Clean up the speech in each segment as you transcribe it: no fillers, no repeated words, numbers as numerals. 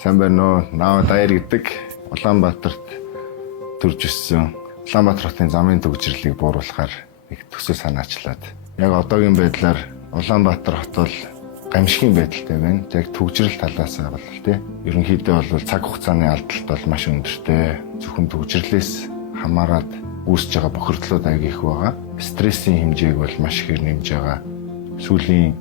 Сайн байна уу? Наа Даяр гэдэг Улаанбаатарт төрж өссөн. Улаанбаатар хотын замын төгжрлийг бууруулахаар их төсөө санаачлаад. Яг одоогийн байдлаар Улаанбаатар хот бол гамшигын байдалтай байна. Яг төгжрөл талаас бол тийм. Ерөнхийдөө бол цаг хугацааны алдалт бол маш өндөртэй. Зөвхөн төгжрлээс хамаарат үүсэж байгаа бохирдлууд аяг их байгаа. Стрессийн хэмжээг бол маш ихээр нэмж байгаа. Сүүлийн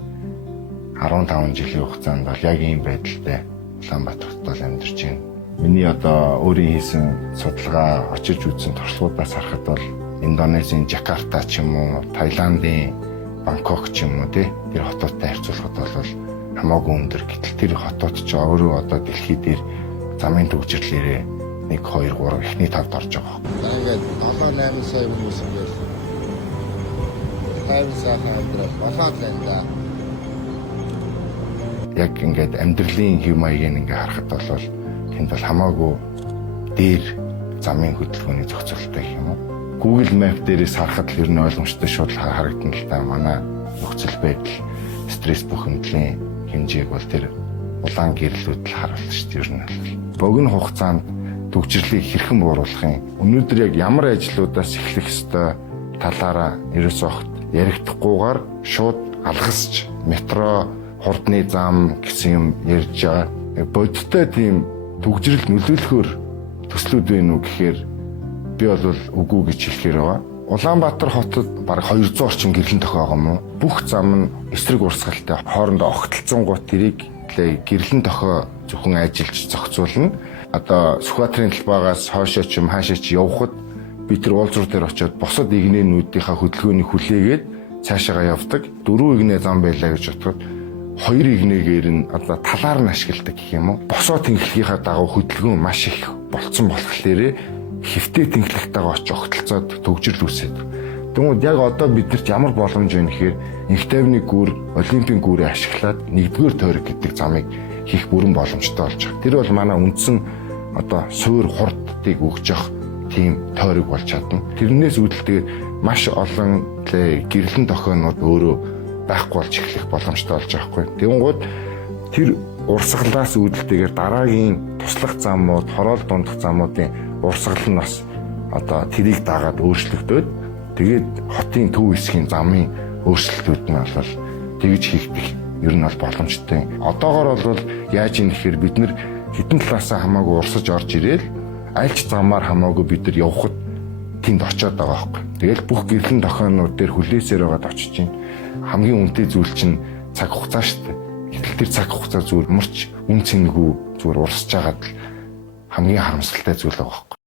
15 жилийн хугацаанд бол яг ийм байдалтай Улаанбаатарт бол амьдарч байна. Миний одоо өөрийн хийсэн судалгаа очиж үзсэн туршлагуудаас харахад бол Индонезийн Жакарта ч юм уу, Таиландын Бангкок ч юм уу тэр хотуудтай харьцуулахад бол хамаагүй өндөр. Гэтэл тэр хотууд ч өөрөө одоо дэлхий дээр замын төгжрлээрээ 1, 2, 3 эхний тавд орж байгаа. Ингээд 7-8 сая хүмүүс ингээд 50 сая амьдрал болоод байна да. Яг ингээд амьдралын хэв маягийг ингээд харахад бол тэнд бол хамаагүй дээр замын хөдөлгөөний зохицолтой гэх юм уу. Google Map дээрээс харахад л ер нь ойлгомжтой шууд харагдана л да. Манай нөхцөл байдал, стресс бухимдлын хэмжээг бол тэр улаан гэрлүүд л харуулж шүү дээ ер нь. Богино хугацаанд төгжрлийг хэрхэн бууруулахын өнөөдөр яг ямар ажлуудаас эхлэх ёстой талаараа ерөөсөө огт яригдахгүйгээр шууд алгасч метро хурдны зам гэсэн юм ярьж байгаа. Бодиттой тийм төгжрөл нөлөөлөхөөр төслүүд байна уу гэхээр би бол үгүй гэж хэлэхээр байгаа. Улаанбаатар хотод бараг 200 орчим гэрлэн тохио байгаа юм уу? Бүх зам нь эсрэг урсгалтай хоорондоо огтлцсон гут тэрийг гэрлэн тохио зөвхөн ажиллаж зохицуулна. Одоо Сүхбаатарын талбайгаас хоошоо ч юм хаашаа ч явхад би тэр уулзуур дээр очиод босод игнэнүүдийнхаа хөдөлгөөнийг хүлээгээд цаашаага явдаг. 4 игнэ зам байлаа гэж бодоход 2 игнэгээр нь одоо талаар нь ашигладаг гэх юм уу. Босоо тэнхлэхийнхаа дагуу хөдөлгөөн маш их болцсон болохоор хэвтэй тэнхлэхтэйгээ очиж огтлцоод төгжрөл үүсээд. Тэгмүүд яг одоо биднэрт ямар боломж байна гэхээр инх тайвны гүр, олимпийн гүрээ ашиглаад 1-р тойрог гэдэг замыг хийх бүрэн боломжтой болж байгаа. Тэр бол манай үндсэн одоо суур хурдыг өгж явах тийм тойрог болж чадна. Тэрнээс үүдэлтэйгээр маш олон гэрлэн тохионууд өөрөө байхгүй болж эхлэх боломжтой болж байгаа хгүй. Тэгэнгუთ тэр урсгалаас үүдэлтэйгээр дараагийн туслах замууд, хороол дундах замуудын урсгал нь бас одоо тэрийг дагаад өөрчлөгдөд тэгээд хотын төв хэсгийн замын өөрчлөлтүүд нь бол тэгж хийгдэх ер нь бол боломжтой. Одоогоор бол яаж юм гэхээр бид нар хэдэн талаасаа хамаагүй урсаж орж ирээл аль ч замаар хамаагүй бид нар явхад тэнд очиод байгаа байхгүй. Тэгэл бүх гэрлэн тохионууд дээр хүлээсээр байгаад очиж чинь хамгийн үнэтэй зүйл чинь цаг хугацаа шүү дээ. Гэтэл тэр цаг хугацаа зүгээр мөрч үн цэнэгүй зүгээр урсж байгаад л хамгийн харамсалтай зүйл байгаа байхгүй.